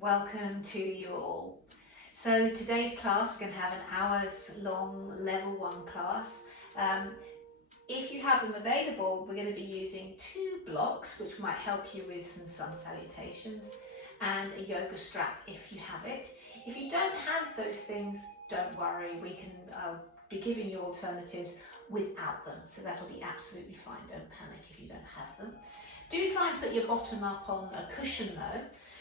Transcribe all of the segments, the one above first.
Welcome to you all. So today's class, we're going to have an hour's long level 1 class. If you have them available, we're going to be using 2 blocks, which might help you with some sun salutations, and a yoga strap if you have it. If you don't have those things, don't worry, I'll be giving you alternatives without them, so that'll be absolutely fine. Don't panic if you don't have them. Do try and put your bottom up on a cushion though,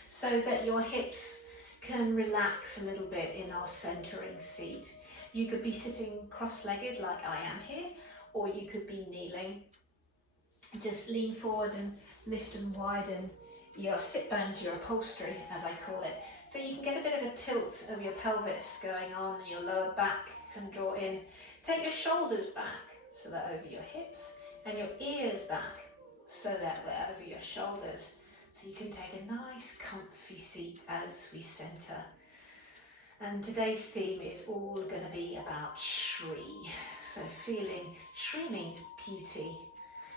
so that your hips can relax a little bit in our centering seat. You could be sitting cross-legged like I am here, or you could be kneeling. Just lean forward and lift and widen your sit bones, your upholstery as I call it. So you can get a bit of a tilt of your pelvis going on, and your lower back can draw in. Take your shoulders back so they're over your hips, and your ears back so that they're over your shoulders. So you can take a nice comfy seat as we center. And today's theme is all going to be about Shri. So Shri means beauty.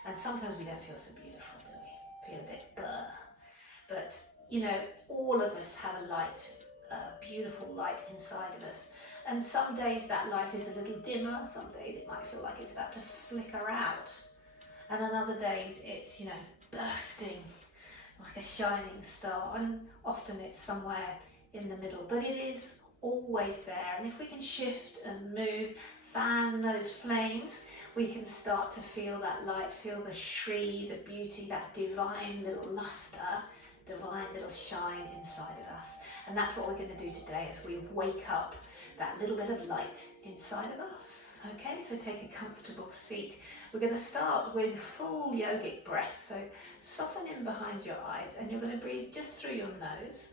And sometimes we don't feel so beautiful, do we? Feel a bit blur. But, you know, all of us have a light, a beautiful light inside of us. And some days that light is a little dimmer. Some days it might feel like it's about to flicker out. And on other days it's, you know, bursting like a shining star, and often it's somewhere in the middle, but it is always there. And if we can shift and move, fan those flames, we can start to feel that light, feel the Shri, the beauty, that divine little luster, divine little shine inside of us. And that's what we're going to do today as we wake up that little bit of light inside of us. Okay, so take a comfortable seat. We're going to start with full yogic breath. So soften in behind your eyes, and you're going to breathe just through your nose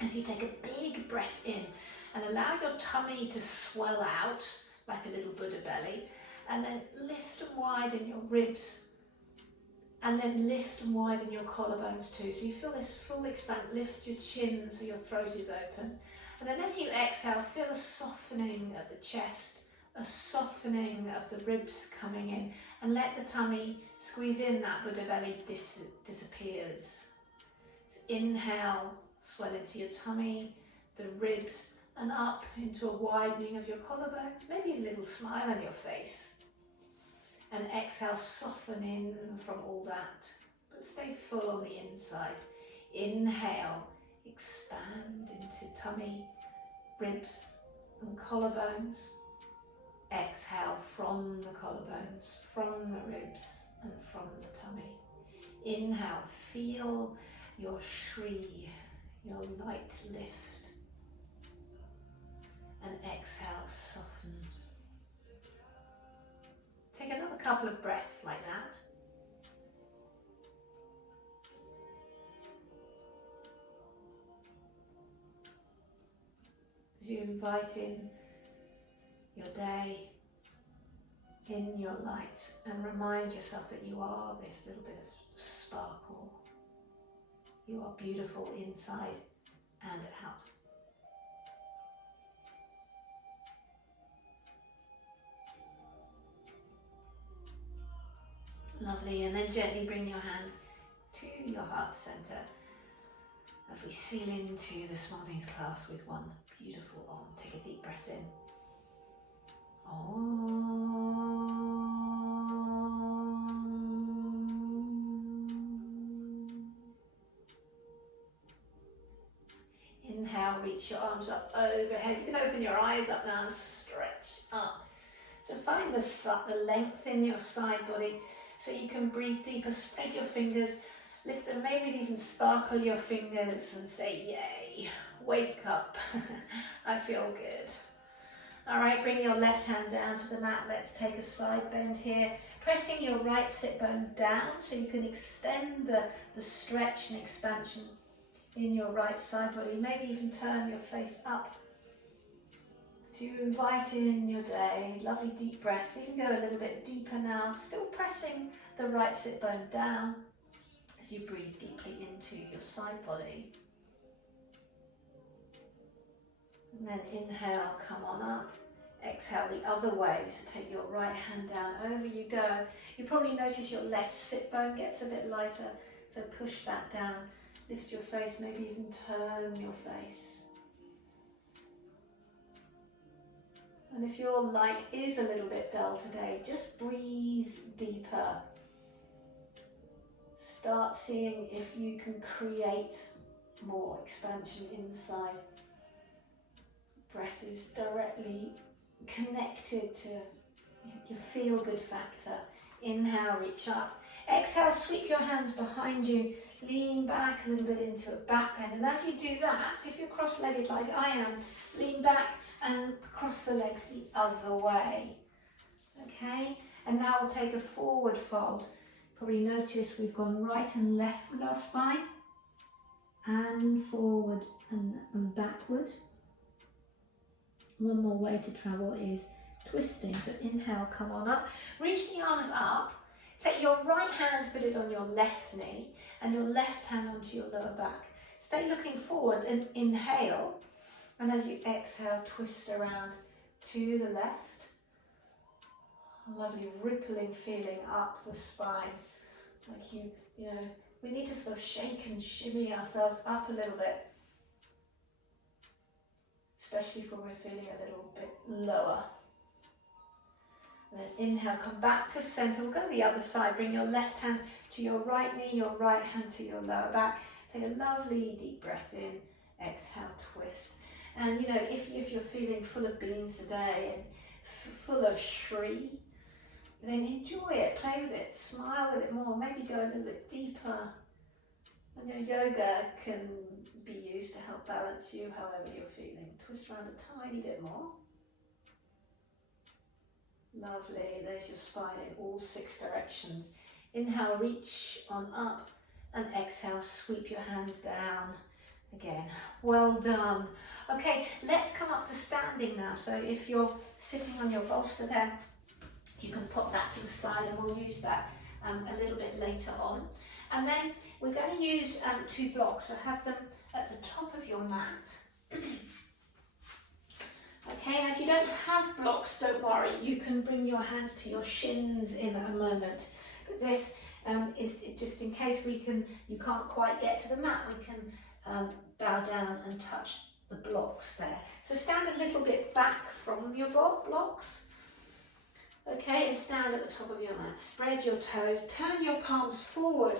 as you take a big breath in, and allow your tummy to swell out like a little Buddha belly, and then lift and widen your ribs, and then lift and widen your collarbones too. So you feel this full expand, lift your chin so your throat is open. And then as you exhale, feel a softening at the chest, a softening of the ribs coming in, and let the tummy squeeze in, that Buddha belly disappears. So inhale, swell into your tummy, the ribs, and up into a widening of your collarbones, maybe a little smile on your face. And exhale, soften in from all that, but stay full on the inside. Inhale, expand into tummy, ribs and collarbones. Exhale from the collarbones, from the ribs and from the tummy. Inhale, feel your Shri, your light lift. And exhale, soften. Take another couple of breaths like that. As you invite in your day, in your light, and remind yourself that you are this little bit of sparkle. You are beautiful inside and out. Lovely, and then gently bring your hands to your heart center as we seal into this morning's class with one beautiful Om. Take a deep breath in. Om. Inhale, reach your arms up overhead. You can open your eyes up now and stretch up. So find the length in your side body so you can breathe deeper. Spread your fingers, lift them, maybe even sparkle your fingers and say, yay, wake up. I feel good. All right, bring your left hand down to the mat. Let's take a side bend here. Pressing your right sit bone down so you can extend the stretch and expansion in your right side body. Maybe even turn your face up. So you invite in your day, lovely deep breaths. You can go a little bit deeper now, still pressing the right sit bone down as you breathe deeply into your side body. And then inhale, come on up. Exhale the other way, so take your right hand down, over you go. You probably notice your left sit bone gets a bit lighter, so push that down Lift your face, maybe even turn your face. And if your light is a little bit dull today, just breathe deeper. Start seeing if you can create more expansion inside. Breath is directly connected to your feel-good factor. Inhale, reach up. Exhale, sweep your hands behind you. Lean back a little bit into a back bend. And as you do that, if you're cross-legged like I am, lean back and cross the legs the other way. Okay? And now we'll take a forward fold. Probably notice we've gone right and left with our spine. And forward and backward. One more way to travel is twisting. So inhale, come on up. Reach the arms up. Take your right hand, put it on your left knee, and your left hand onto your lower back. Stay looking forward and inhale. And as you exhale, twist around to the left. A lovely rippling feeling up the spine. Like you know, we need to sort of shake and shimmy ourselves up a little bit. Especially when we're feeling a little bit lower. And then inhale, come back to center. We'll go to the other side. Bring your left hand to your right knee, your right hand to your lower back. Take a lovely deep breath in. Exhale, twist. And you know, if you're feeling full of beans today and full of Shri, then enjoy it, play with it, smile with it more, maybe go a little bit deeper. And your yoga can be used to help balance you however you're feeling. Twist around a tiny bit more. Lovely, there's your spine in all 6 directions. Inhale, reach on up, and exhale, sweep your hands down. Again, well done. Okay, let's come up to standing now. So if you're sitting on your bolster there, you can pop that to the side and we'll use that a little bit later on. And then we're going to use 2 blocks, so have them at the top of your mat. Okay, now if you don't have blocks, don't worry, you can bring your hands to your shins in a moment. But this is just in case you can't quite get to the mat, we can bow down and touch the blocks there. So stand a little bit back from your blocks. Okay, and stand at the top of your mat. Spread your toes, turn your palms forward.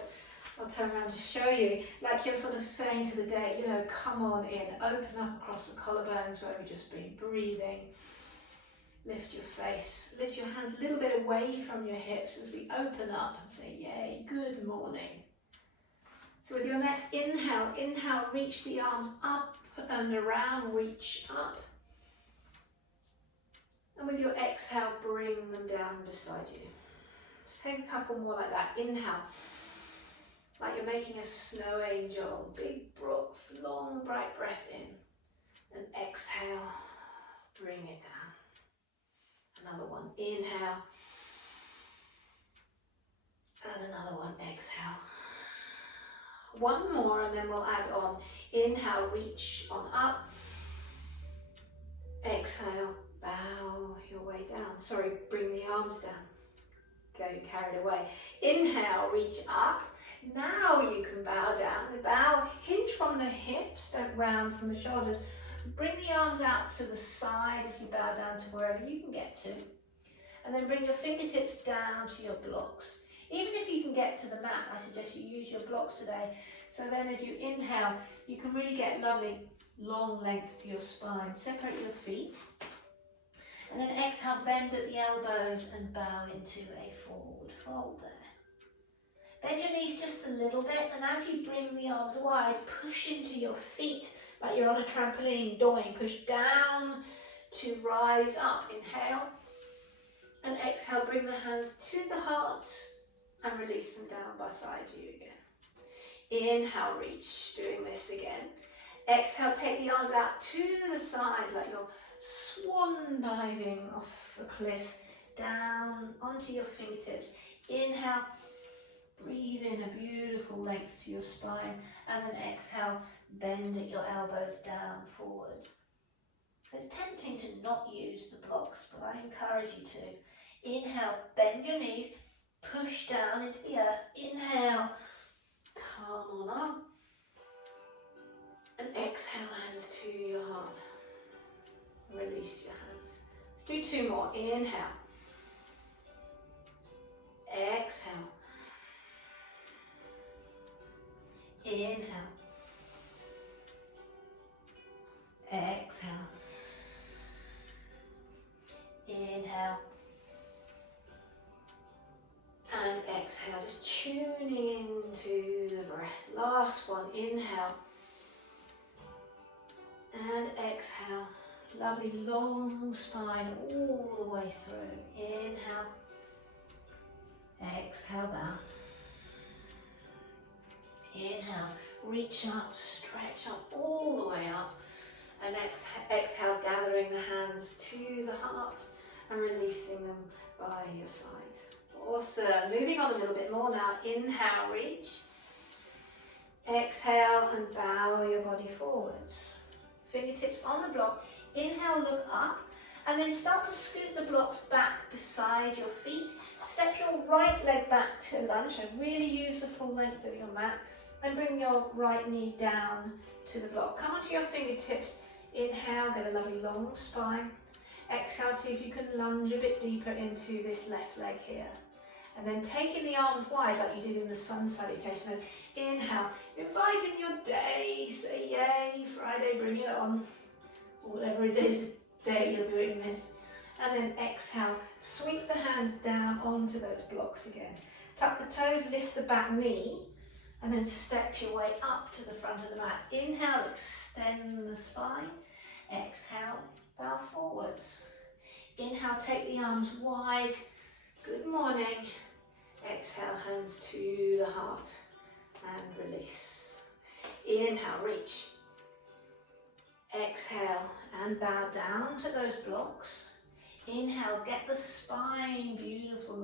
I'll turn around to show you, like you're sort of saying to the day, you know, come on in, open up across the collarbones where we've just been breathing. Lift your face, lift your hands a little bit away from your hips as we open up and say, yay, good morning. So with your next inhale, reach the arms up and around, reach up. And with your exhale, bring them down beside you. Just take a couple more like that. Inhale. Like you're making a snow angel, big, long, bright breath in. And exhale, bring it down. Another one, inhale. And another one, exhale. One more and then we'll add on. Inhale, reach on up. Exhale, bow your way down. Sorry, bring the arms down. Getting carried away. Inhale, reach up. Now you can bow down. The bow, hinge from the hips, don't round from the shoulders. Bring the arms out to the side as you bow down to wherever you can get to. And then bring your fingertips down to your blocks. Even if you can get to the mat, I suggest you use your blocks today. So then as you inhale, you can really get lovely long length to your spine. Separate your feet. And then exhale, bend at the elbows and bow into a forward fold there. Bend your knees just a little bit, and as you bring the arms wide, push into your feet like you're on a trampoline, doing. Push down to rise up. Inhale, and exhale, bring the hands to the heart and release them down beside you again. Inhale, reach, doing this again. Exhale, take the arms out to the side like you're swan diving off a cliff, down onto your fingertips. Inhale, breathe in a beautiful length to your spine, and then exhale, bend at your elbows down forward. So it's tempting to not use the blocks, but I encourage you to. Inhale, bend your knees, push down into the earth. Inhale, come on up. exhale, hands to your heart. Release your hands. Let's do two more. Inhale. Exhale. Inhale. Exhale. Inhale. And exhale, just tuning into the breath. Last one, inhale. And exhale. Lovely long spine all the way through. Inhale. Exhale, bow. Inhale, reach up, stretch up all the way up. And exhale, gathering the hands to the heart and releasing them by your side. Awesome. Moving on a little bit more now. Inhale, reach. Exhale and bow your body forwards. Fingertips on the block. Inhale, look up. And then start to scoot the blocks back beside your feet. Step your right leg back to lunge. So really use the full length of your mat. And bring your right knee down to the block. Come onto your fingertips. Inhale, get a lovely long spine. Exhale, see if you can lunge a bit deeper into this left leg here. And then taking the arms wide like you did in the sun salutation. And inhale, inviting your day. Say yay, Friday, bring it on. Or whatever it is, day you're doing this. And then exhale, sweep the hands down onto those blocks again. Tuck the toes, lift the back knee. And then step your way up to the front of the mat. Inhale, extend the spine. Exhale, bow forwards. Inhale, take the arms wide. Good morning. Exhale, hands to the heart and release. Inhale, reach. Exhale and bow down to those blocks. Inhale, get the spine, beautiful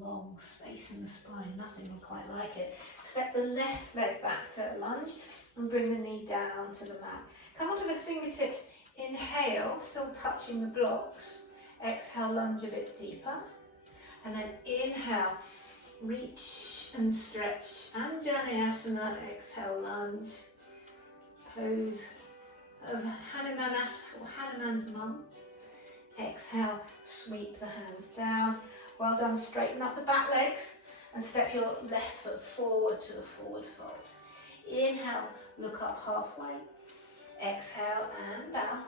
long space in the spine, nothing will quite like it. Step the left leg back to lunge and bring the knee down to the mat. Come onto the fingertips, inhale, still touching the blocks. Exhale, lunge a bit deeper. And then inhale, reach and stretch. Anjaneyasana, exhale, lunge. Pose of Hanuman's mum. Exhale, sweep the hands down. Well done, straighten up the back legs and step your left foot forward to the forward fold. Inhale, look up halfway. Exhale and bow.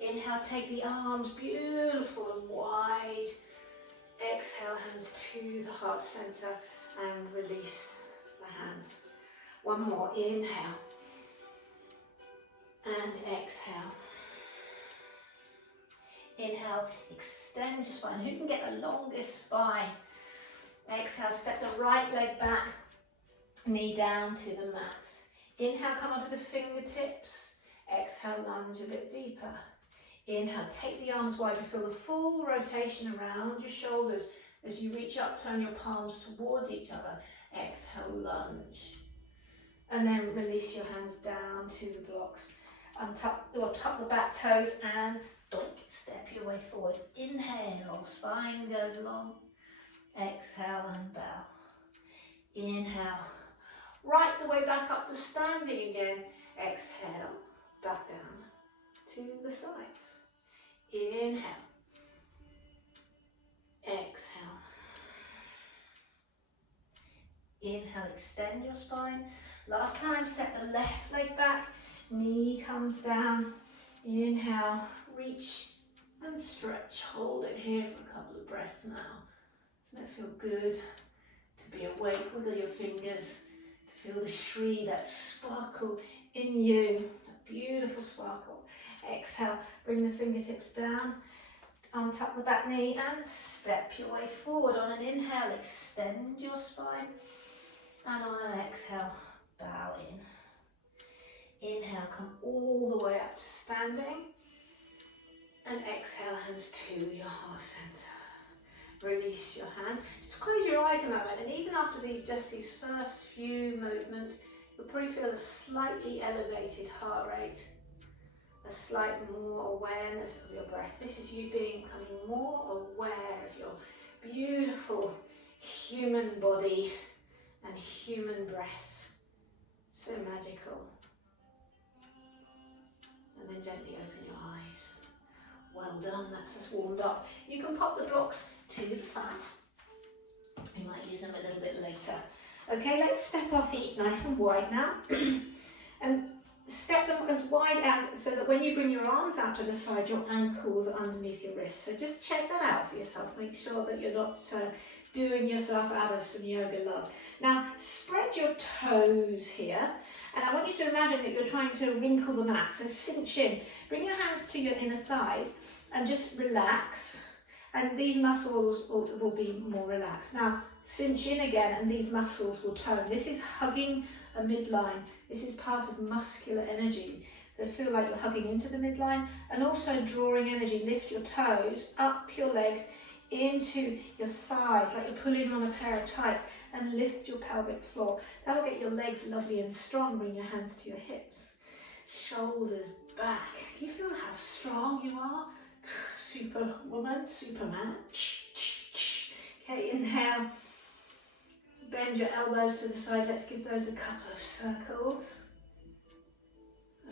Inhale, take the arms beautiful and wide. Exhale, hands to the heart center and release the hands. One more, inhale and exhale. Inhale, extend your spine. Who can get the longest spine? Exhale, step the right leg back, knee down to the mat. Inhale, come onto the fingertips. Exhale, lunge a bit deeper. Inhale, take the arms wide. You feel the full rotation around your shoulders as you reach up, turn your palms towards each other. Exhale, lunge. And then release your hands down to the blocks. Tuck the back toes and step your way forward. Inhale, spine goes long. Exhale and bow. Inhale, right the way back up to standing again. Exhale, back down to the sides. Inhale. Exhale. Inhale, extend your spine. Last time, step the left leg back. Knee comes down. Inhale, reach and stretch. Hold it here for a couple of breaths now. Doesn't it feel good to be awake? Wiggle your fingers to feel the Shri, that sparkle in you, that beautiful sparkle. Exhale, bring the fingertips down, untuck the back knee and step your way forward. On an inhale, extend your spine, and on an exhale, bow in. Inhale, come all the way up to standing, and exhale, hands to your heart center. Release your hands. Just close your eyes a moment, and even after these first few movements, you'll probably feel a slightly elevated heart rate, a slight more awareness of your breath. This is you becoming more aware of your beautiful human body and human breath. So magical. then gently open your eyes. Well done, that's us warmed up. You can pop the blocks to the side. We might use them a little bit later. Okay, let's step our feet nice and wide now. And step them as wide as, so that when you bring your arms out to the side, your ankles are underneath your wrists. So just check that out for yourself. Make sure that you're not doing yourself out of some yoga love. Now, spread your toes here. And I want you to imagine that you're trying to wrinkle the mat. So cinch in. Bring your hands to your inner thighs and just relax. And these muscles will be more relaxed. Now, cinch in again and these muscles will tone. This is hugging a midline. This is part of muscular energy. So feel like you're hugging into the midline and also drawing energy. Lift your toes, up your legs, into your thighs, like you're pulling on a pair of tights, and lift your pelvic floor. That'll get your legs lovely and strong. Bring your hands to your hips. Shoulders back. Can you feel how strong you are? Superwoman, Superman. Okay, inhale. Bend your elbows to the side. Let's give those a couple of circles.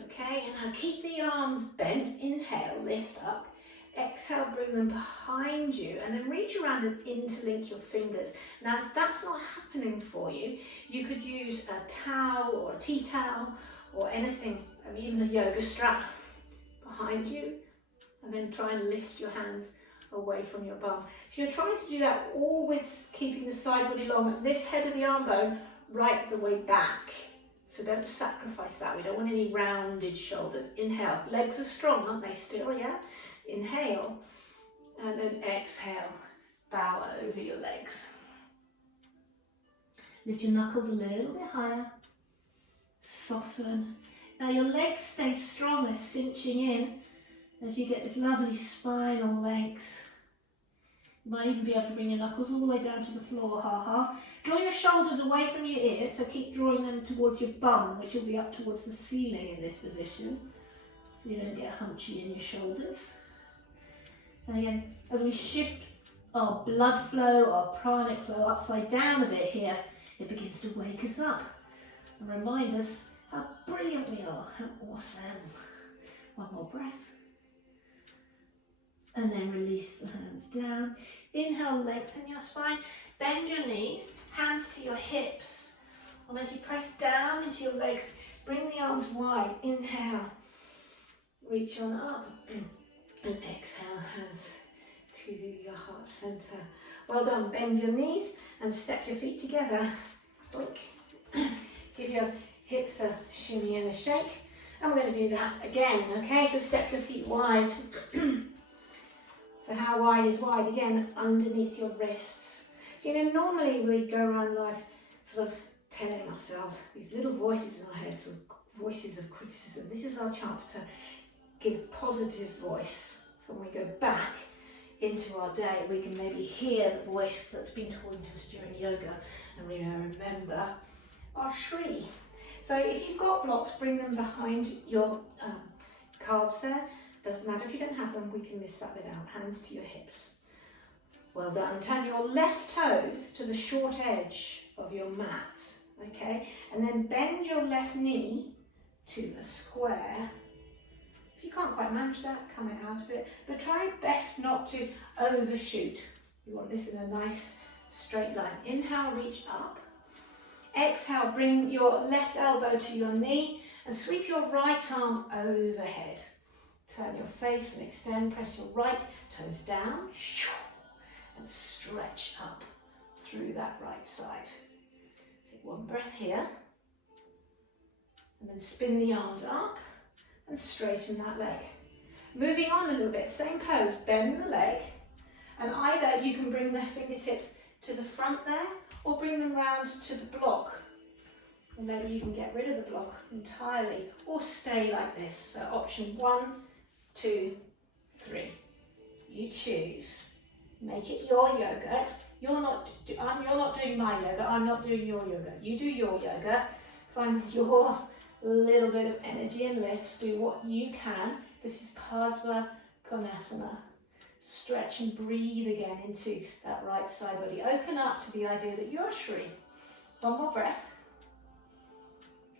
Okay, and now keep the arms bent. Inhale, lift up. Exhale, bring them behind you, and then reach around and interlink your fingers. Now, if that's not happening for you, you could use a towel or a tea towel or anything, even a yoga strap behind you, and then try and lift your hands away from your bum. So you're trying to do that all with keeping the side body long, this head of the arm bone right the way back. So don't sacrifice that. We don't want any rounded shoulders. Inhale. Legs are strong, aren't they still, yeah? Inhale. And then exhale. Bow over your legs. Lift your knuckles a little bit higher. Soften. Now your legs stay strong. They're cinching in as you get this lovely spinal length. You might even be able to bring your knuckles all the way down to the floor, ha. Draw your shoulders away from your ears, so keep drawing them towards your bum, which will be up towards the ceiling in this position, so you don't get hunchy in your shoulders. And again, as we shift our blood flow, our pranic flow upside down a bit here, it begins to wake us up and remind us how brilliant we are, how awesome. One more breath. And then release the hands down. Inhale, lengthen your spine. Bend your knees, hands to your hips. And as you press down into your legs, bring the arms wide. Inhale, reach on up. And exhale, hands to your heart center. Well done. Bend your knees and step your feet together. Blink. Give your hips a shimmy and a shake. And we're going to do that again. Okay, so step your feet wide. So how wide is wide? Again, underneath your wrists. So, you know, normally we go around life sort of telling ourselves these little voices in our heads, sort of voices of criticism. This is our chance to give positive voice. So when we go back into our day, we can maybe hear the voice that's been talking to us during yoga, and we remember our Shri. So if you've got blocks, bring them behind your calves there. Doesn't matter if you don't have them, we can miss that bit out. Hands to your hips. Well done. Turn your left toes to the short edge of your mat, okay? And then bend your left knee to a square. If you can't quite manage that, come out of it. But try best not to overshoot. You want this in a nice straight line. Inhale, reach up. Exhale, bring your left elbow to your knee and sweep your right arm overhead. Turn your face and extend, press your right toes down and stretch up through that right side. Take one breath here and then spin the arms up and straighten that leg. Moving on a little bit, same pose, bend the leg, and either you can bring the fingertips to the front there or bring them round to the block. Or maybe you can get rid of the block entirely or stay like this. So option 1, 2, 3. You choose. Make it your yoga. You're not doing my yoga. I'm not doing your yoga. You do your yoga. Find your little bit of energy and lift. Do what you can. This is Phasma, Konasana. Stretch and breathe again into that right side body. Open up to the idea that you're Shri. One more breath.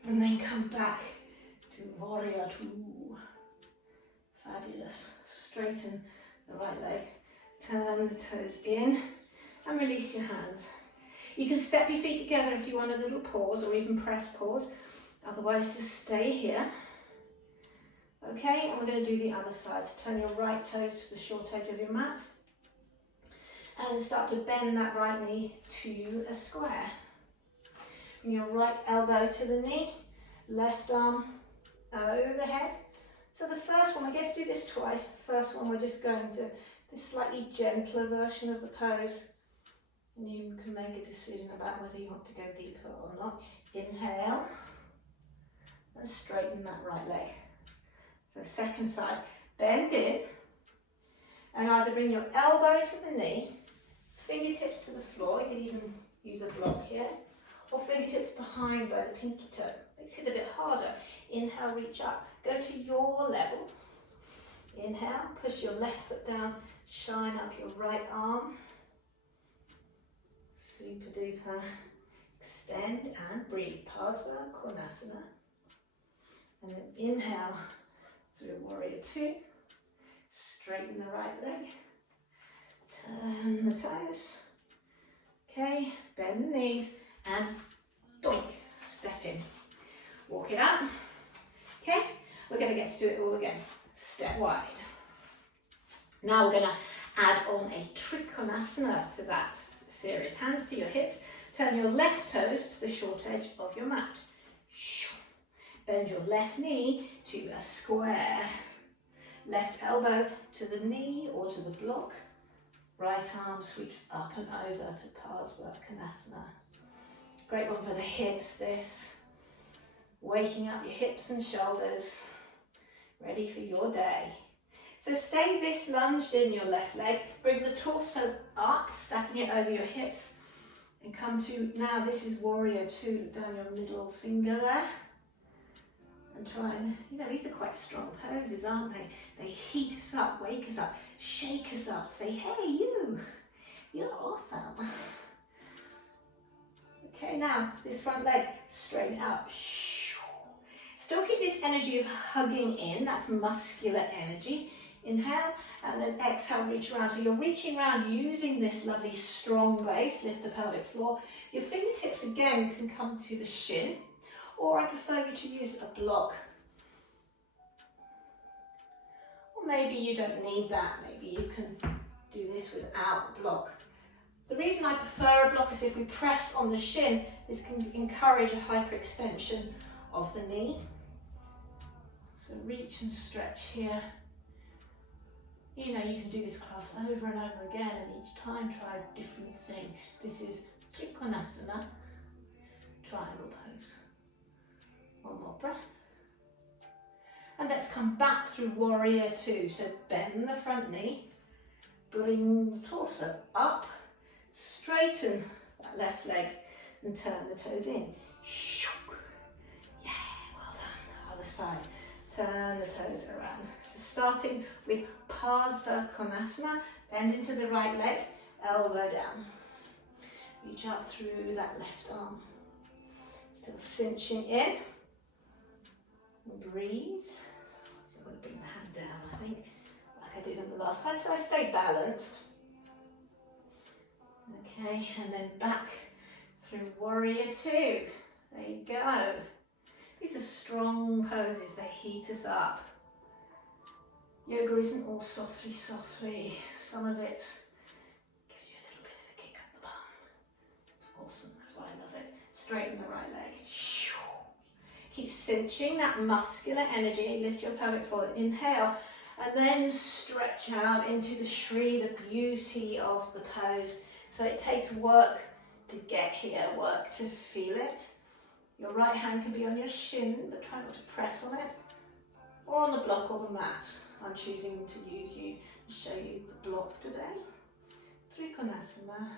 And then come back to Warrior 2. Fabulous. Straighten the right leg. Turn the toes in and release your hands. You can step your feet together if you want a little pause or even press pause. Otherwise, just stay here. Okay, and we're going to do the other side. So turn your right toes to the short edge of your mat. And start to bend that right knee to a square. Bring your right elbow to the knee. Left arm overhead. So the first one, I get to do this twice. The first one, we're just going to this slightly gentler version of the pose. And you can make a decision about whether you want to go deeper or not. Inhale and straighten that right leg. So second side, bend in and either bring your elbow to the knee, fingertips to the floor, you can even use a block here, or fingertips behind by the pinky toe. Makes it a bit harder. Inhale, reach up, go to your level. Inhale, push your left foot down, shine up your right arm. Super duper. Extend and breathe. Phasma, Konasana. And then inhale through Warrior Two. Straighten the right leg. Turn the toes. Okay, bend the knees and doink, step in. Walk it up. Okay, we're going to get to do it all again. Step wide. Now we're going to add on a Trikonasana to that series. Hands to your hips. Turn your left toes to the short edge of your mat. Bend your left knee to a square. Left elbow to the knee or to the block. Right arm sweeps up and over to Phasma, Konasana. Great one for the hips, this. Waking up your hips and shoulders. Ready for your day. So stay this lunged in your left leg. Bring the torso up, stacking it over your hips. And come to, now this is Warrior Two. Look down your middle finger there. And try and, these are quite strong poses, aren't they? They heat us up, wake us up, shake us up, say, hey, you're awesome. Okay, now this front leg, straighten up. Still keep this energy of hugging in, that's muscular energy. Inhale, and then exhale, reach around. So you're reaching around using this lovely strong base, lift the pelvic floor. Your fingertips again can come to the shin, or I prefer you to use a block. Or maybe you don't need that, maybe you can do this without a block. The reason I prefer a block is if we press on the shin, this can encourage a hyperextension of the knee. So reach and stretch here. You can do this class over and over again, and each time try a different thing. This is Trikonasana, triangle pose. One more breath. And let's come back through Warrior Two. So bend the front knee, bring the torso up, straighten that left leg, and turn the toes in. Yeah, well done. Other side. Turn the toes around. So starting with Phasma Konasana, bend into the right leg, elbow down. Reach up through that left arm. Still cinching in. Breathe. So I'm going to bring the hand down, I think, like I did on the last side, so I stay balanced. Okay, and then back through Warrior Two. There you go. These are strong poses, they heat us up. Yoga isn't all softly, softly. Some of it gives you a little bit of a kick up the bum. It's awesome, that's why I love it. Straighten the right leg. Keep cinching that muscular energy. Lift your pelvic floor. Inhale, and then stretch out into the Shri, the beauty of the pose. So it takes work to get here, work to feel it. Your right hand can be on your shin, but try not to press on it, or on the block or the mat. I'm choosing to use you and show you the block today. Trikonasana,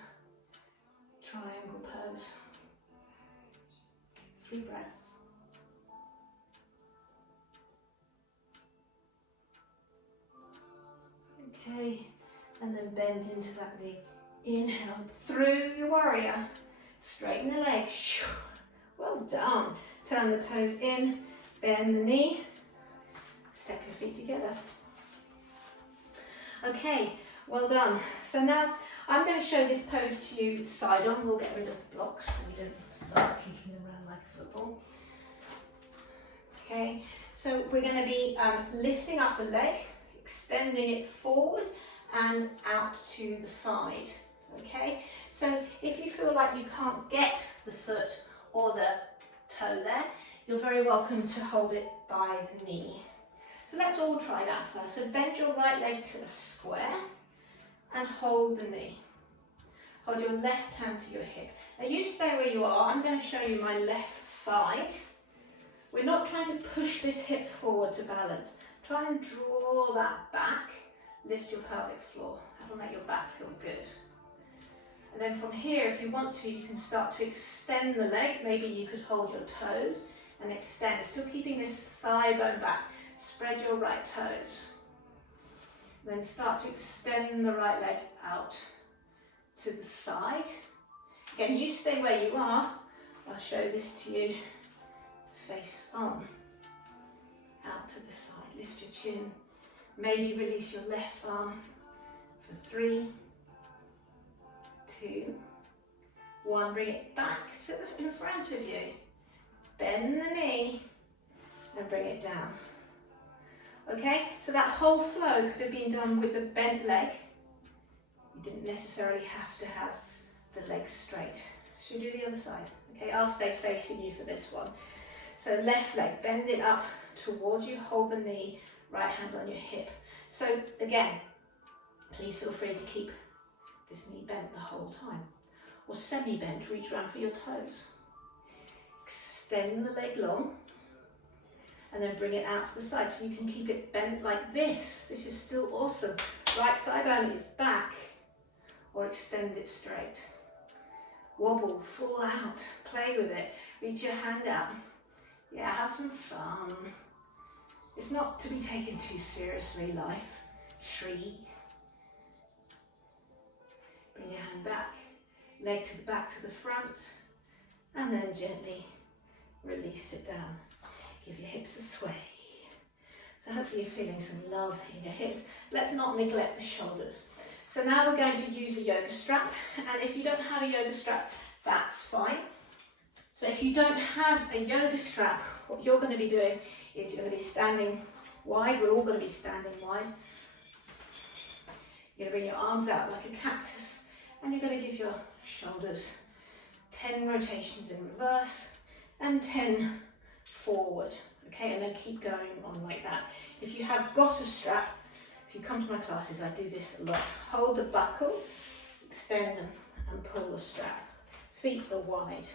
triangle pose. 3 breaths. Okay, and then bend into that knee. Inhale through your warrior. Straighten the leg. Well done. Turn the toes in, bend the knee. Step your feet together. Okay, well done. So now I'm going to show this pose to you side on. We'll get rid of the blocks so we don't start kicking them around like a football. Okay, so we're going to be lifting up the leg, extending it forward and out to the side. Okay, so if you feel like you can't get the foot or the toe there, you're very welcome to hold it by the knee. So let's all try that first. So bend your right leg to a square and hold the knee. Hold your left hand to your hip. Now you stay where you are. I'm going to show you my left side. We're not trying to push this hip forward to balance. Try and draw that back. Lift your pelvic floor. That'll make your back feel good. And then from here, if you want to, you can start to extend the leg. Maybe you could hold your toes and extend, still keeping this thigh bone back. Spread your right toes. Then start to extend the right leg out to the side. Again, you stay where you are. I'll show this to you. Face on. Out to the side. Lift your chin. Maybe release your left arm for 3, 2, 1. Bring it back to in front of you. Bend the knee and bring it down. Okay, so that whole flow could have been done with the bent leg. You didn't necessarily have to have the legs straight. Should we do the other side? Okay, I'll stay facing you for this one. So left leg, bend it up towards you, hold the knee, right hand on your hip. So again, please feel free to keep this knee bent the whole time. Or semi-bent, reach around for your toes. Extend the leg long. And then bring it out to the side so you can keep it bent like this. This is still awesome. Right thigh bone is back, or extend it straight. Wobble, fall out, play with it. Reach your hand out. Yeah, have some fun. It's not to be taken too seriously, life. Shri. Bring your hand back, leg to the back to the front, and then gently release it down. Give your hips a sway. So hopefully you're feeling some love in your hips. Let's not neglect the shoulders. So now we're going to use a yoga strap. And if you don't have a yoga strap, that's fine. So if you don't have a yoga strap, what you're going to be doing is you're going to be standing wide. We're all going to be standing wide. You're going to bring your arms out like a cactus. And you're going to give your shoulders 10 rotations in reverse and 10 forward, okay, and then keep going on like that. If you have got a strap, if you come to my classes, I do this a lot. Hold the buckle, extend them, and pull the strap. Feet are wide.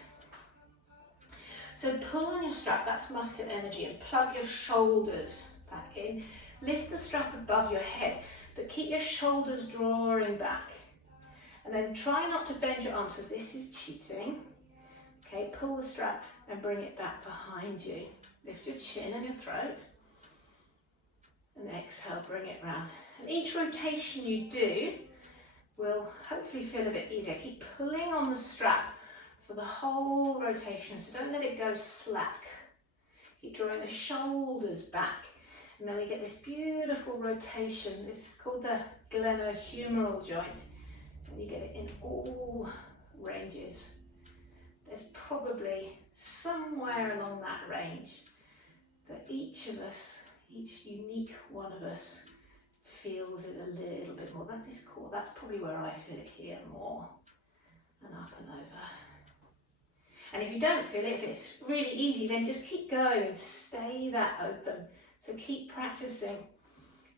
So pull on your strap, that's muscular energy, and plug your shoulders back in. Lift the strap above your head, but keep your shoulders drawing back. And then try not to bend your arms, so this is cheating. Okay, pull the strap and bring it back behind you. Lift your chin and your throat. And exhale, bring it round. And each rotation you do will hopefully feel a bit easier. Keep pulling on the strap for the whole rotation, so don't let it go slack. Keep drawing the shoulders back. And then we get this beautiful rotation. This is called the glenohumeral joint. And you get it in all ranges. There's probably somewhere along that range that each of us, each unique one of us, feels it a little bit more. That is core, that's probably where I feel it here more, and up and over. And if you don't feel it, if it's really easy, then just keep going and stay that open. So keep practicing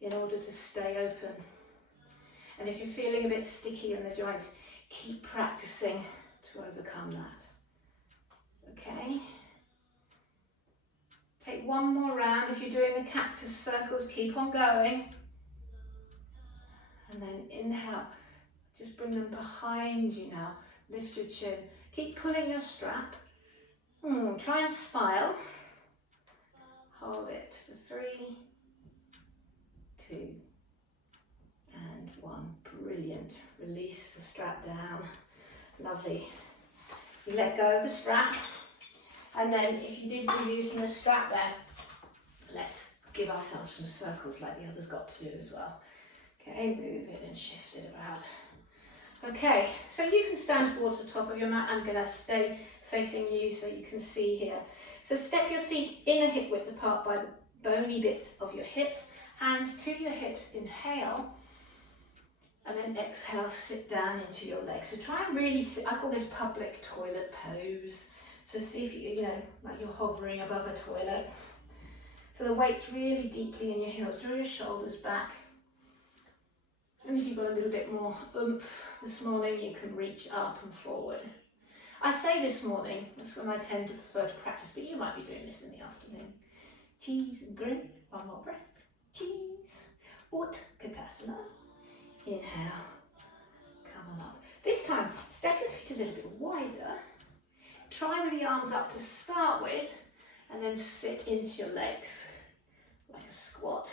in order to stay open. And if you're feeling a bit sticky in the joints, keep practicing to overcome that. Okay? Take one more round. If you're doing the cactus circles, keep on going. And then inhale. Just bring them behind you now. Lift your chin. Keep pulling your strap. Try and smile. Hold it for 3, 2, and 1. Brilliant. Release the strap down. Lovely. You let go of the strap. And then if you did be using a strap there, let's give ourselves some circles like the others got to do as well. Okay, move it and shift it about. Okay, so you can stand towards the top of your mat. I'm going to stay facing you so you can see here. So step your feet in a hip width apart by the bony bits of your hips. Hands to your hips, inhale. And then exhale, sit down into your legs. So try and really sit, I call this public toilet pose. So see if you know, like you're hovering above a toilet. So the weight's really deeply in your heels. Draw your shoulders back. And if you've got a little bit more oomph this morning, you can reach up and forward. I say this morning, that's when I tend to prefer to practice, but you might be doing this in the afternoon. Tease and grin, one more breath. Tease, Konasana. Inhale, come on up. This time, step your feet a little bit wider. Try with the arms up to start with, and then sit into your legs like a squat.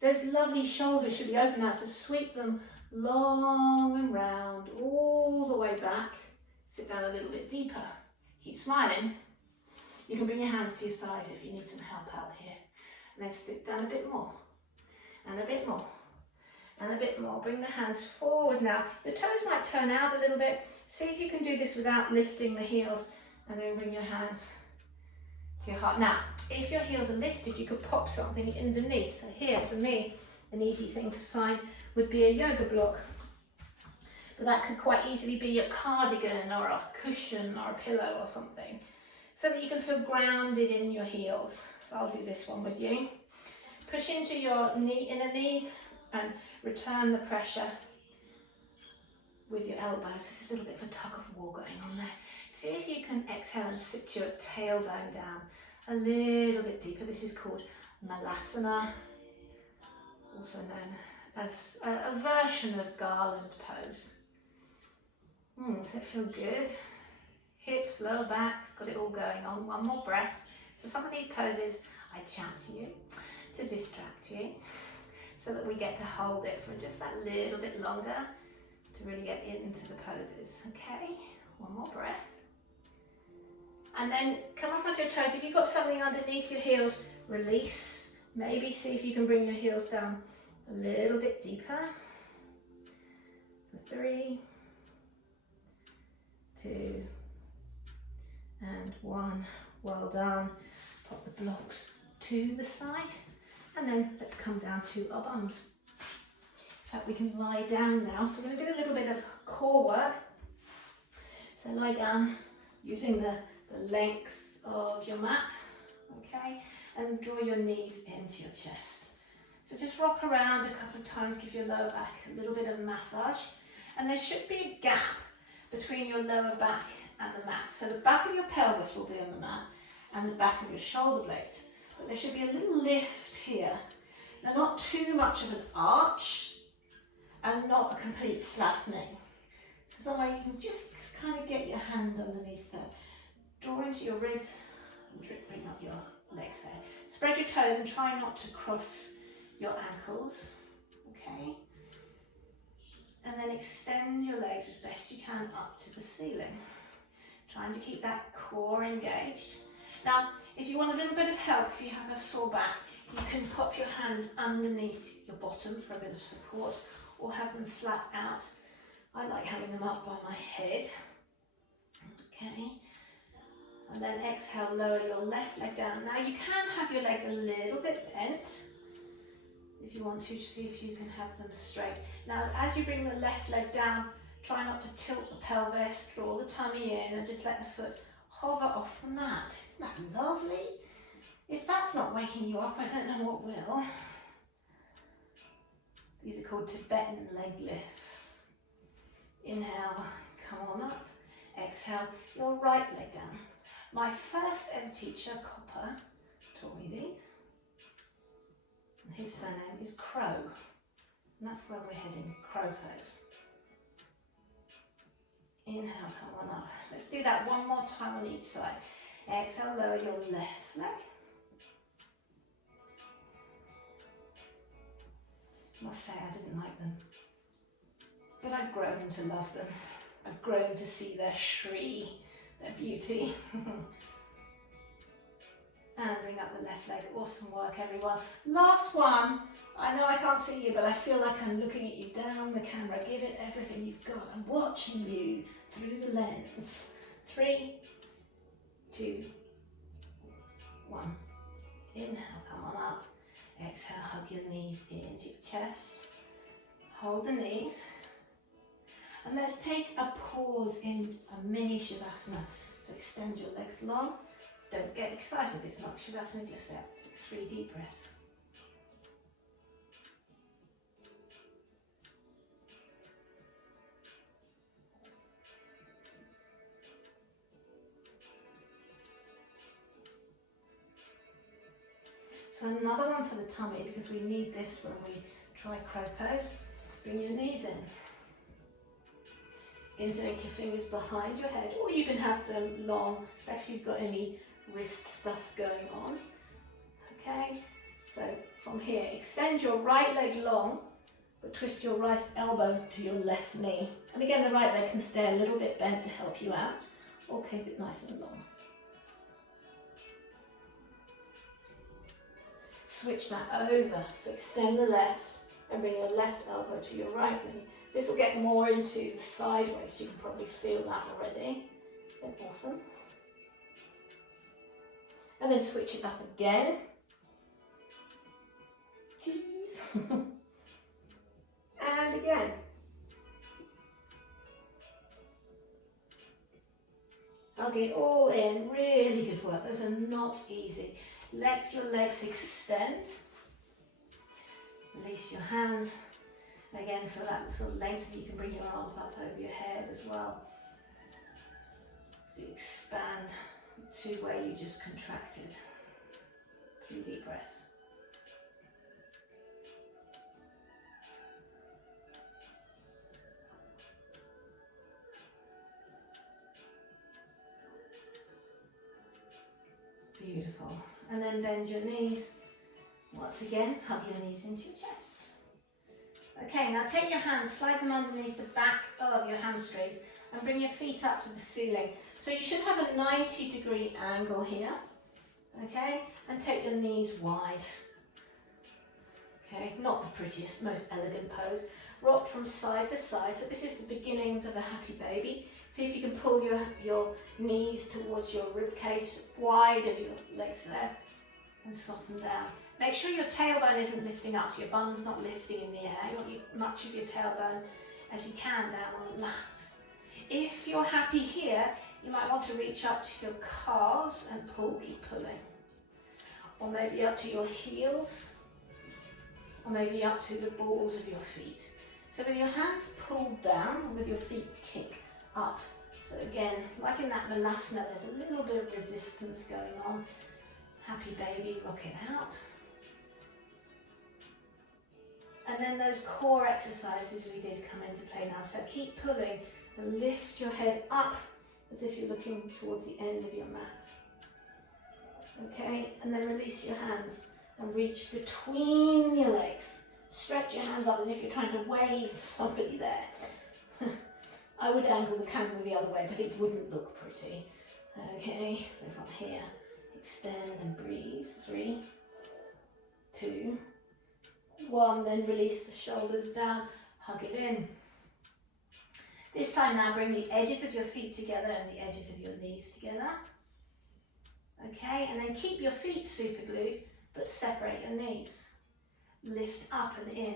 Those lovely shoulders should be open now, so sweep them long and round, all the way back. Sit down a little bit deeper. Keep smiling. You can bring your hands to your thighs if you need some help out here. And then sit down a bit more, and a bit more. And a bit more. Bring the hands forward now. Your toes might turn out a little bit. See if you can do this without lifting the heels. And then bring your hands to your heart. Now, if your heels are lifted, you could pop something underneath. So here, for me, an easy thing to find would be a yoga block. But that could quite easily be a cardigan or a cushion or a pillow or something. So that you can feel grounded in your heels. So I'll do this one with you. Push into your inner knees and return the pressure with your elbows. There's a little bit of a tug of war going on there. See if you can exhale and sit your tailbone down a little bit deeper. This is called Malasana, also known as a version of garland pose. Does it feel good? Hips, lower back, it's got it all going on. One more breath. So some of these poses I chant to you to distract you, so that we get to hold it for just that little bit longer to really get into the poses. Okay, one more breath. And then come up onto your toes. If you've got something underneath your heels, release. Maybe see if you can bring your heels down a little bit deeper. For 3, 2, and 1. Well done. Pop the blocks to the side. And then let's come down to our bums. In fact, we can lie down now. So we're going to do a little bit of core work. So lie down using the length of your mat, okay? And draw your knees into your chest. So just rock around a couple of times, give your lower back a little bit of massage. And there should be a gap between your lower back and the mat. So the back of your pelvis will be on the mat and the back of your shoulder blades. But there should be a little lift here. Now, not too much of an arch and not a complete flattening. So somewhere you can just kind of get your hand underneath there. Draw into your ribs and bring up your legs there. Spread your toes and try not to cross your ankles, okay? And then extend your legs as best you can up to the ceiling. Trying to keep that core engaged. Now, if you want a little bit of help, if you have a sore back, you can pop your hands underneath your bottom for a bit of support, or have them flat out. I like having them up by my head. Okay. And then exhale, lower your left leg down. Now you can have your legs a little bit bent. If you want to, see if you can have them straight. Now, as you bring the left leg down, try not to tilt the pelvis, draw the tummy in, and just let the foot hover off the mat. Isn't that lovely? If that's not waking you up, I don't know what will. These are called Tibetan Leg Lifts. Inhale, come on up. Exhale, your right leg down. My first ever teacher, Copper, taught me these. And his surname is Crow. And that's where we're heading, crow pose. Inhale, come on up. Let's do that one more time on each side. Exhale, lower your left leg. I must say I didn't like them, but I've grown to love them. I've grown to see their Shri, their beauty. And bring up the left leg. Awesome work, everyone. Last one I know I can't see you, but I feel like I'm looking at you down the camera. Give it everything you've got. I'm watching you through the lens. 3, 2, 1. Inhale, come on up. Exhale, hug your knees into your chest. Hold the knees. And let's take a pause in a mini Shavasana. So extend your legs long. Don't get excited, it's not Shavasana just yet. 3 deep breaths. So another one for the tummy, because we need this when we try crow pose. Bring your knees in. Interlake your fingers behind your head, or you can have them long, especially if you've got any wrist stuff going on. Okay, so from here, extend your right leg long, but twist your right elbow to your left knee. And again, the right leg can stay a little bit bent to help you out, or keep it nice and long. Switch that over, so extend the left and bring your left elbow to your right knee. This will get more into the sideways, you can probably feel that already. So awesome. And then switch it up again. Please. And again. Hug it all in, really good work. Those are not easy. Let your legs extend. Release your hands. Again, for that sort of length, you can bring your arms up over your head as well. So you expand to where you just contracted. 3 deep breaths. Beautiful. And then bend your knees. Once again, hug your knees into your chest. Okay, now take your hands, slide them underneath the back of your hamstrings and bring your feet up to the ceiling. So you should have a 90-degree angle here. Okay, and take your knees wide. Okay, not the prettiest, most elegant pose. Rock from side to side. So this is the beginnings of a happy baby. See if you can pull your knees towards your rib cage, wide of your legs there, and soften down. Make sure your tailbone isn't lifting up, so your bum's not lifting in the air. You want much of your tailbone as you can down on the mat. If you're happy here, you might want to reach up to your calves and pull, keep pulling. Or maybe up to your heels, or maybe up to the balls of your feet. So with your hands pulled down, with your feet kick up. So again, like in that Malasana, there's a little bit of resistance going on. Happy baby, rock it out. And then those core exercises we did come into play now. So keep pulling and lift your head up as if you're looking towards the end of your mat. Okay, and then release your hands and reach between your legs. Stretch your hands up as if you're trying to wave to somebody there. I would angle the camera the other way, but it wouldn't look pretty. Okay, so from here, extend and breathe. 3, 2, 1, then release the shoulders down, hug it in. This time now bring the edges of your feet together and the edges of your knees together. Okay, and then keep your feet super glued, but separate your knees. Lift up and in.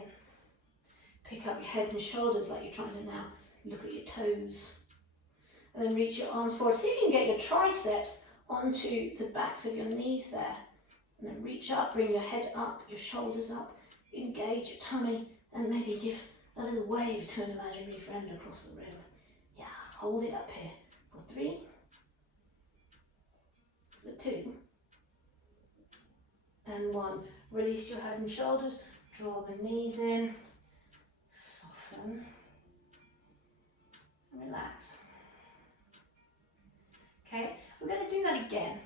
Pick up your head and shoulders like you're trying to now look at your toes. And then reach your arms forward. See if you can get your triceps onto the backs of your knees there. And then reach up, bring your head up, your shoulders up. Engage your tummy and maybe give a little wave to an imaginary friend across the room. Yeah, hold it up here for 3, for 2, and 1. Release your head and shoulders, draw the knees in, soften, and relax. Okay, we're going to do that again.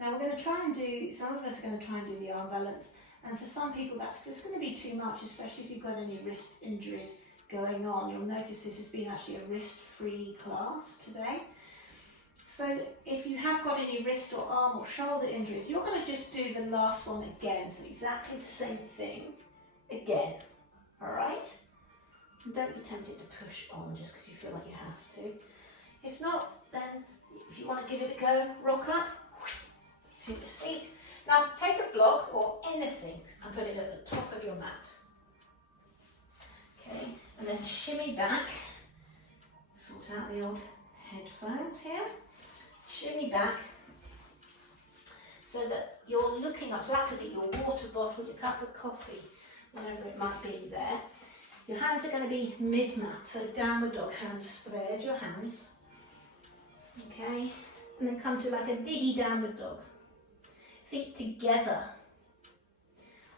Now we're going to try and do, some of us are going to try and do the arm balance. And for some people that's just going to be too much, especially if you've got any wrist injuries going on. You'll notice this has been actually a wrist-free class today. So if you have got any wrist or arm or shoulder injuries, you're going to just do the last one again. So exactly the same thing, again, all right? And don't be tempted to push on just because you feel like you have to. If not, then if you want to give it a go, rock up to your seat. Now take a block or anything and put it at the top of your mat. Okay, and then shimmy back. Sort out the old headphones here. Shimmy back so that you're looking up. So that could be your water bottle, your cup of coffee, whatever it might be there. Your hands are going to be mid-mat, so downward dog, hands spread your hands. Okay, and then come to like a diggy downward dog. Feet together.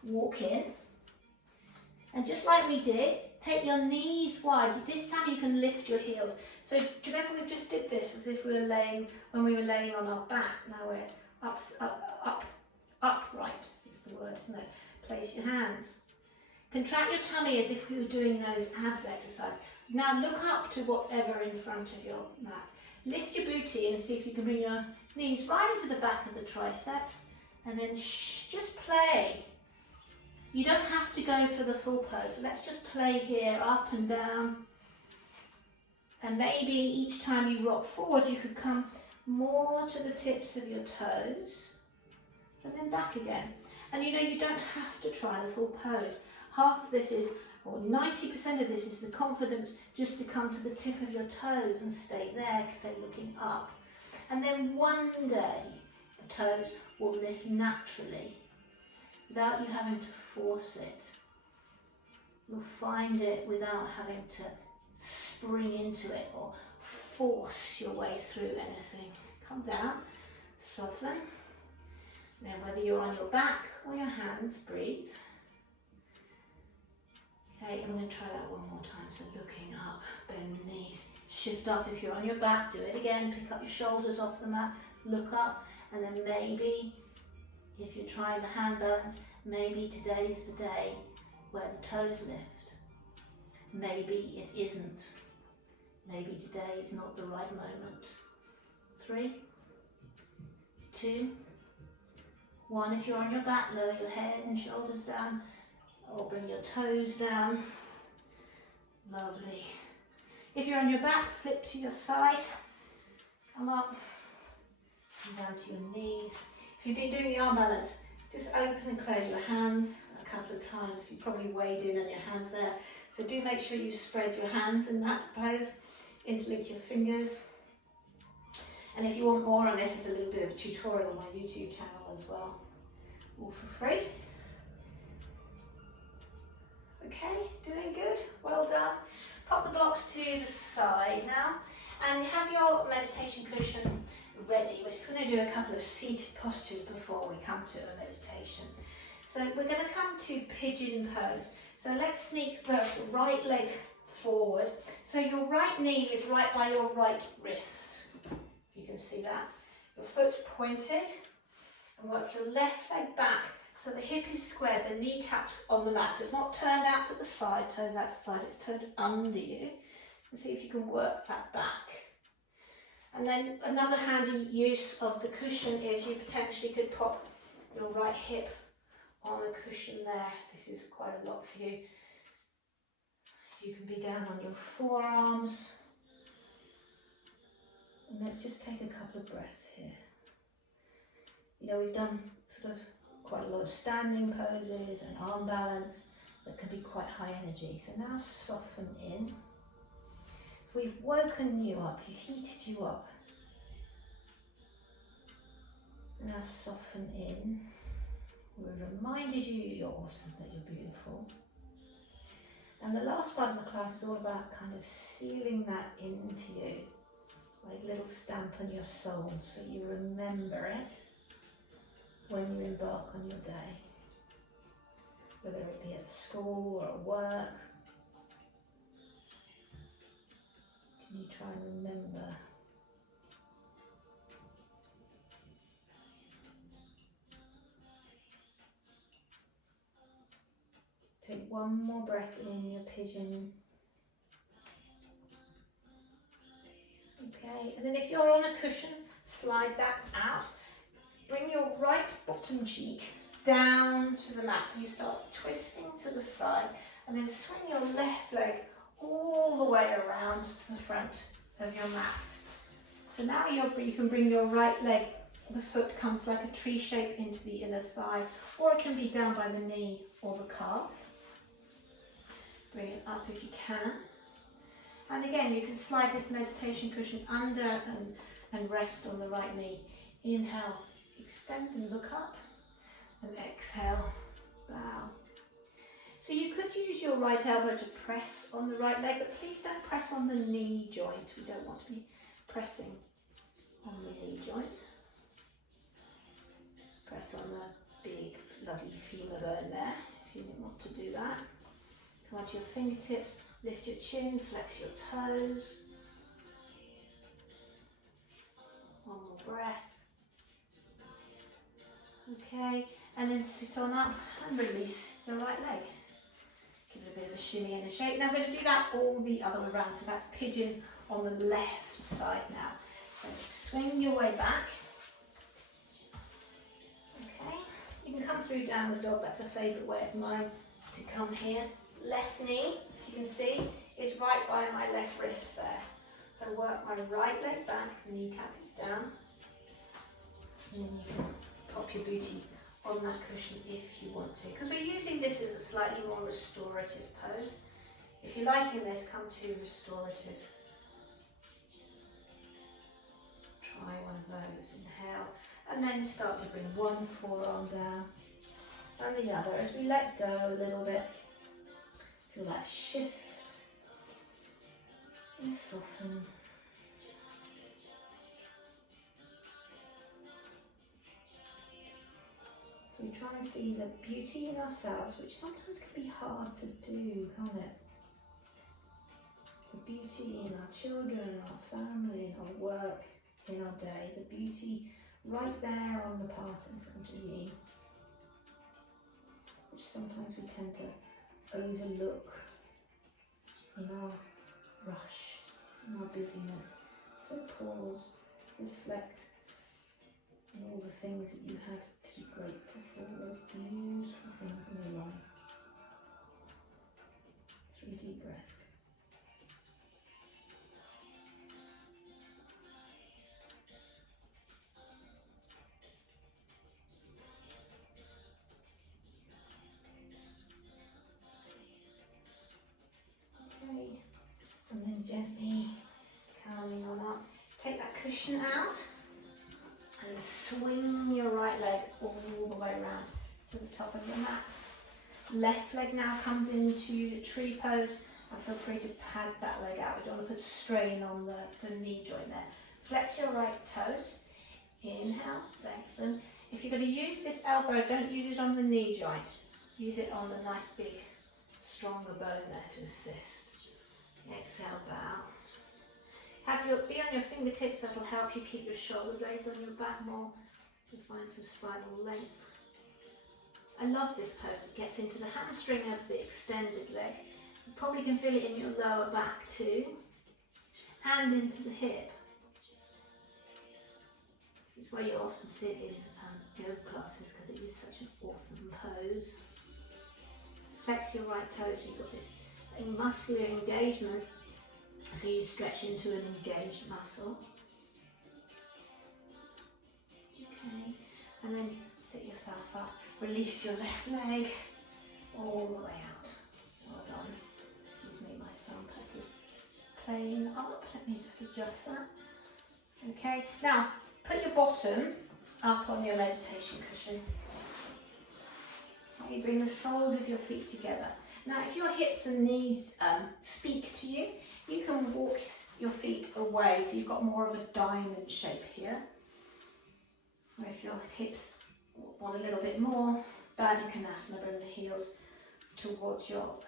Walk in. And just like we did, take your knees wide. This time you can lift your heels. So do you remember we just did this as if we were laying, when we were laying on our back. Now we're upright is the word, isn't it? Place your hands. Contract your tummy as if we were doing those abs exercise. Now look up to whatever in front of your mat. Lift your booty and see if you can bring your knees right into the back of the triceps, and then just play. You don't have to go for the full pose, so let's just play here, up and down. And maybe each time you rock forward, you could come more to the tips of your toes, and then back again. And you know, you don't have to try the full pose. Half of this is, or 90% of this is the confidence just to come to the tip of your toes and stay there, stay looking up. And then one day, the toes will lift naturally, without you having to force it. You'll find it without having to spring into it or force your way through anything. Come down, soften. Now whether you're on your back or your hands, breathe. Okay, I'm going to try that one more time. So looking up, bend the knees, shift up. If you're on your back, do it again. Pick up your shoulders off the mat, look up, and then maybe, if you're trying the hand balance, maybe today's the day where the toes lift. Maybe it isn't. Maybe today is not the right moment. 3, 2, 1. If you're on your back, lower your head and shoulders down, or bring your toes down. Lovely. If you're on your back, flip to your side. Come up, come down to your knees. If you've been doing the arm balance, just open and close your hands a couple of times. You probably weighed in on your hands there. So do make sure you spread your hands in that pose, interlink your fingers. And if you want more on this, there's a little bit of a tutorial on my YouTube channel as well, all for free. Okay, doing good, well done. Pop the blocks to the side now, and have your meditation cushion ready. We're just going to do a couple of seated postures before we come to a meditation. So we're going to come to Pigeon Pose. So let's sneak the right leg forward. So your right knee is right by your right wrist. You can see that. Your foot's pointed, and work your left leg back. So the hip is squared, the kneecap's on the mat. So it's not turned out to the side, toes out to the side, it's turned under you. And see if you can work that back. And then another handy use of the cushion is you potentially could pop your right hip on a cushion there. This is quite a lot for you. You can be down on your forearms. And let's just take a couple of breaths here. You know, we've done sort of quite a lot of standing poses and arm balance that can be quite high energy. So now soften in. We've woken you up, we've heated you up. Now soften in. We've reminded you you're awesome, that you're beautiful. And the last part of the class is all about kind of sealing that into you, like a little stamp on your soul, so you remember it when you embark on your day, whether it be at school or at work. Can you try and remember? Take one more breath in your pigeon. Okay, and then if you're on a cushion, slide that out. Bring your right bottom cheek down to the mat. So you start twisting to the side and then swing your left leg all the way around to the front of your mat. So now you can bring your right leg, the foot comes like a tree shape into the inner thigh, or it can be down by the knee or the calf. Bring it up if you can. And again, you can slide this meditation cushion under and rest on the right knee. Inhale, extend and look up, and exhale, bow. So you could use your right elbow to press on the right leg, but please don't press on the knee joint. We don't want to be pressing on the knee joint. Press on the big, lovely femur bone there, if you want to do that. Come onto your fingertips, lift your chin, flex your toes. One more breath. Okay, and then sit on up and release the right leg. Give it a bit of a shimmy and a shake. Now I'm going to do that all the other way around, so that's pigeon on the left side now. So swing your way back. Okay, you can come through downward dog, that's a favourite way of mine to come here. Left knee, if you can see, is right by my left wrist there. So work my right leg back, kneecap is down. And then you can pop your booty on that cushion if you want to. Because we're using this as a slightly more restorative pose. If you're liking this, come to restorative. Try one of those, inhale, and then start to bring one forearm down and the other as we let go a little bit. Feel that shift and soften. So we try and see the beauty in ourselves, which sometimes can be hard to do, can't it? The beauty in our children, our family, in our work, in our day, the beauty right there on the path in front of you, which sometimes we tend to overlook in our rush, in our busyness. So pause, reflect on all the things that you have to be grateful for, those beautiful things in your life. 3 deep breaths. And then gently calming on up. Take that cushion out and swing your right leg all the way around to the top of your mat. Left leg now comes into tree pose, and feel free to pad that leg out. We don't want to put strain on the knee joint there. Flex your right toes. Inhale, lengthen. If you're going to use this elbow, don't use it on the knee joint. Use it on the nice big stronger bone there to assist. Exhale, bow. Be on your fingertips, that'll help you keep your shoulder blades on your back more and find some spinal length. I love this pose, it gets into the hamstring of the extended leg. You probably can feel it in your lower back too, and into the hip. This is where you often sit in yoga classes because it is such an awesome pose. Flex your right toes, so you've got this muscular engagement, so you stretch into an engaged muscle. Okay, and then sit yourself up, release your left leg all the way out. Well done. Excuse me, my soundtrack is playing up. Let me just adjust that. Okay, now put your bottom up on your meditation cushion. You bring the soles of your feet together. Now, if your hips and knees speak to you, you can walk your feet away, so you've got more of a diamond shape here. Or if your hips want a little bit more, Konasana, bring the heels towards your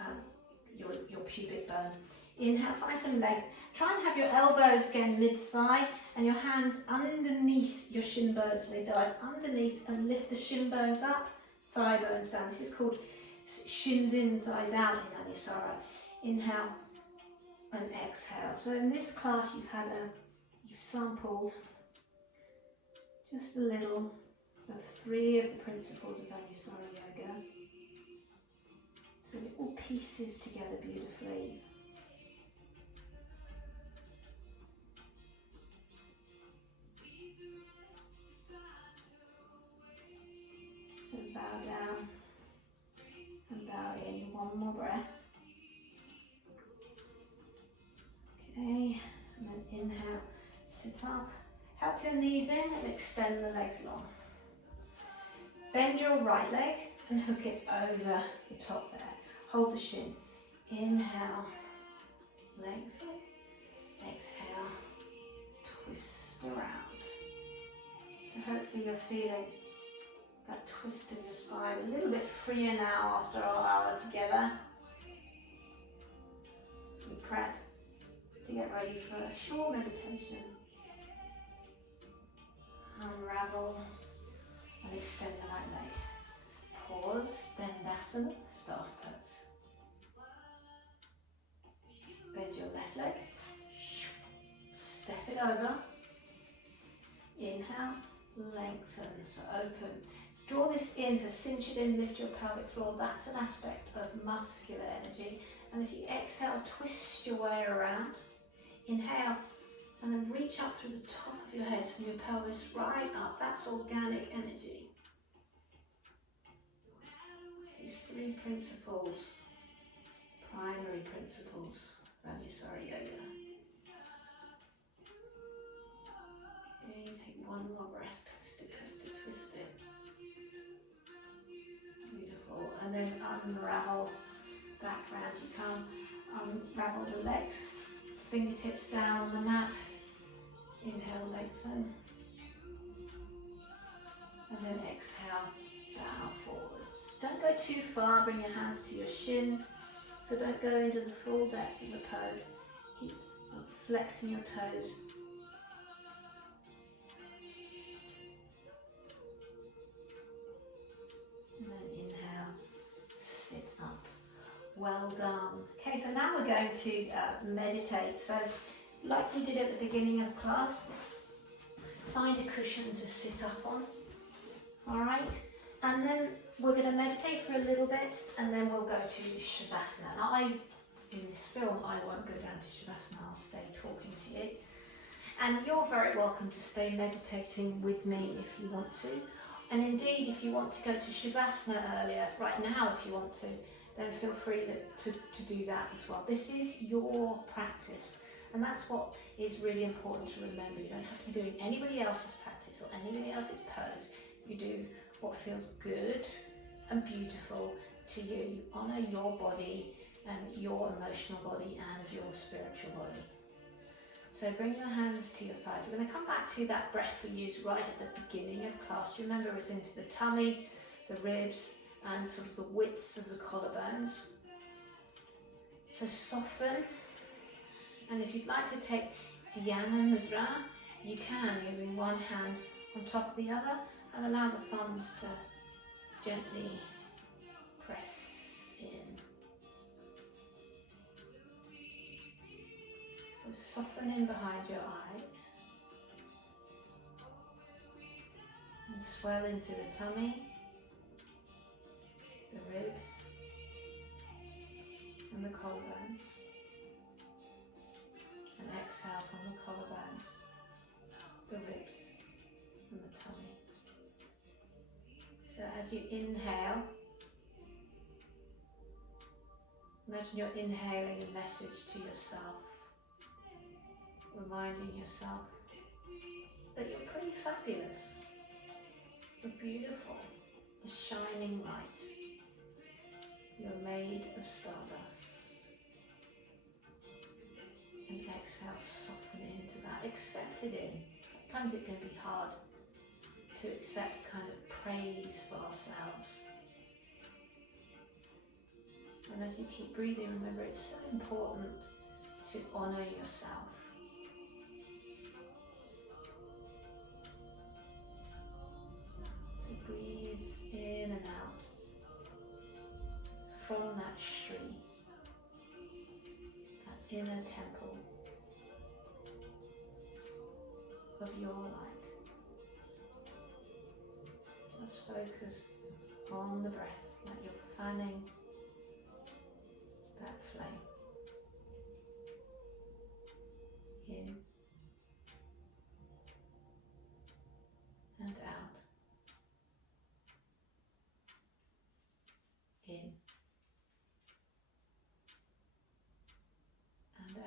pubic bone. Inhale, find some length. Try and have your elbows again mid-thigh and your hands underneath your shin bones. They dive underneath and lift the shin bones up, thigh bones down. This is called shins in, thighs out in Anusara. Inhale and exhale. So in this class you've sampled just a little of 3 of the principles of Anusara Yoga. So it all pieces together beautifully. So bow down and bow in. One more breath. Okay, and then inhale, sit up. Help your knees in and extend the legs long. Bend your right leg and hook it over the top there. Hold the shin. Inhale, lengthen. Exhale, twist around. So hopefully you're feeling that twist in your spine a little bit freer now after our hour together. So we prep to get ready for a short meditation. Unravel and extend the right leg. Pause, Dandasana, staff pose. Bend your left leg. Step it over. Inhale, lengthen, so open. Draw this in, so cinch it in, lift your pelvic floor. That's an aspect of muscular energy. And as you exhale, twist your way around. Inhale, and then reach up through the top of your head, so your pelvis right up. That's organic energy. These 3 principles, primary principles of Anusara Yoga. Okay, take one more breath, twist it, twist it, twist it. Beautiful, and then unravel back round. You come, unravel the legs, fingertips down on the mat. Inhale, lengthen. And then exhale, bow forwards. Don't go too far, bring your hands to your shins. So don't go into the full depth of the pose. Keep flexing your toes. And then inhale, sit up. Well done. Okay, so now we're going to meditate. So like we did at the beginning of class, find a cushion to sit up on. All right, and then we're going to meditate for a little bit, and then we'll go to Shavasana. Now, in this film, I won't go down to Shavasana. I'll stay talking to you. And you're very welcome to stay meditating with me if you want to. And indeed, if you want to go to Shavasana earlier, right now if you want to, then feel free to do that as well. This is your practice. And that's what is really important to remember. You don't have to be doing anybody else's practice or anybody else's pose. You do what feels good and beautiful to you. You honour your body and your emotional body and your spiritual body. So bring your hands to your side. We're going to come back to that breath we used right at the beginning of class. You remember it was into the tummy, the ribs, and sort of the width of the collarbones. So soften. And if you'd like to take Dhyana Mudra, you can. You bring one hand on top of the other and allow the thumbs to gently press in. So soften in behind your eyes and swell into the tummy, the ribs and the collarbones. And exhale from the collarbones, the ribs and the tummy. So as you inhale, imagine you're inhaling a message to yourself, reminding yourself that you're pretty fabulous, you're beautiful, a shining light, you're made of stardust. And exhale, soften into that, accept it in. Sometimes it can be hard to accept kind of praise for ourselves. And as you keep breathing, remember it's so important to honour yourself. So breathe in and out from that Shri, that inner temple of your light. just focus on the breath, like you're fanning that flame. In and out. In and out.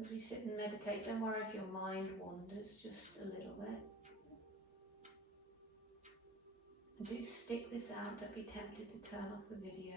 As we sit and meditate, don't worry if your mind wanders just a little bit. And do stick this out, don't be tempted to turn off the video.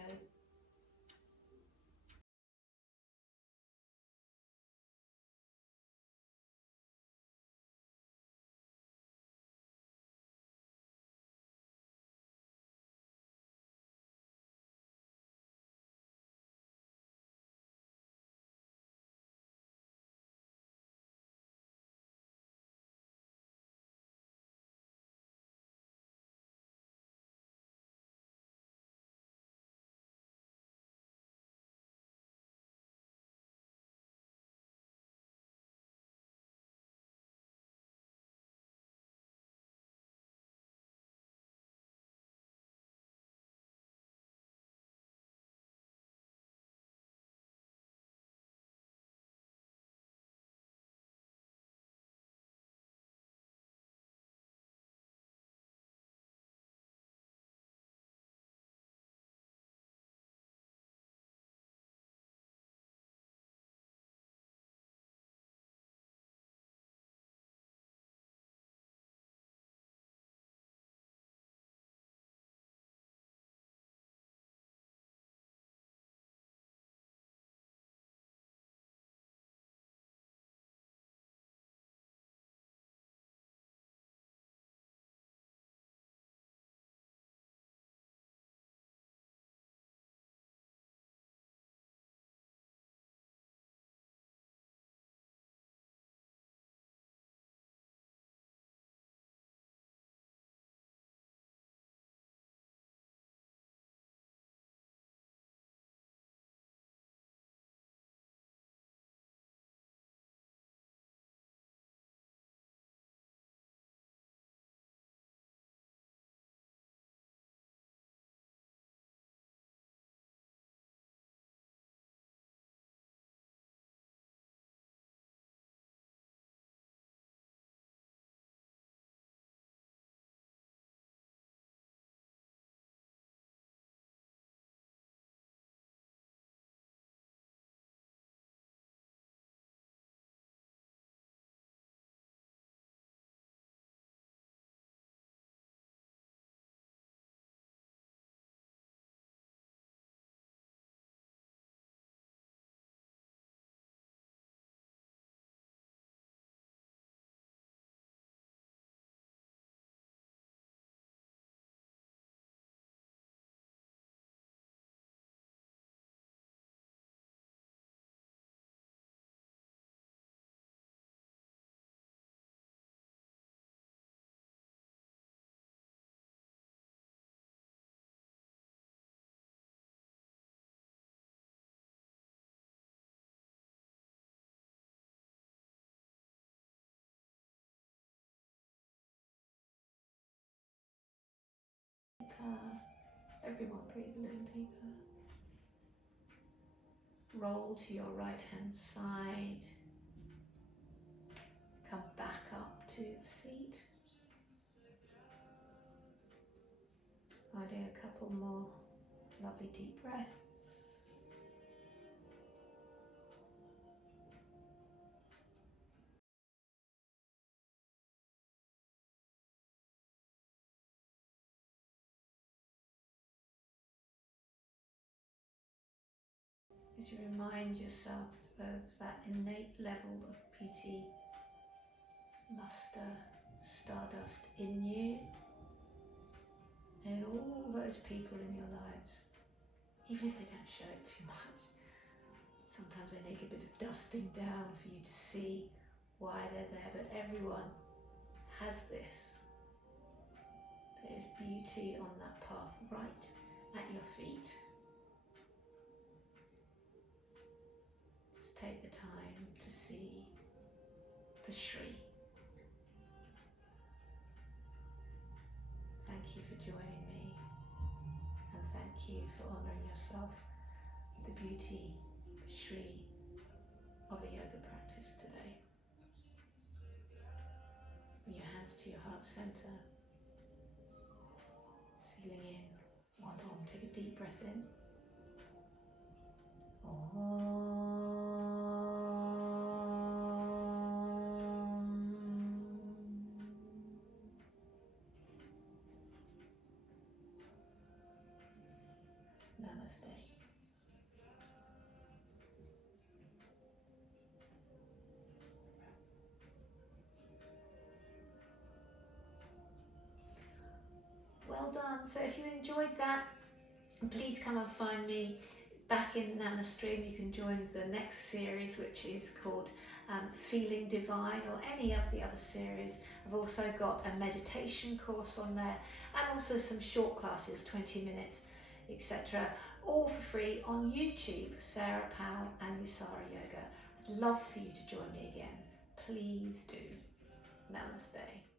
Everyone breathe a little deeper. Roll to your right hand side. Come back up to your seat. I'll do a couple more lovely deep breaths. As you remind yourself of that innate level of beauty, luster, stardust in you and all those people in your lives, even if they don't show it too much. Sometimes they need a bit of dusting down for you to see why they're there, but everyone has this. There is beauty on that path right at your feet. Just take the time to see for Shri. Thank you for joining me, and thank you for honouring yourself with the beauty, Shri, of a yoga practice today. Bring your hands to your heart centre, sealing in one arm. Take a deep breath in. Namaste. Well done. So if you enjoyed that, please come and find me back in Namastream. You can join the next series, which is called Feeling Divine, or any of the other series. I've also got a meditation course on there, and also some short classes, 20 minutes, etc. All for free on YouTube, Sarah Powell, Anusara Yoga. I'd love for you to join me again. Please do. Namaste.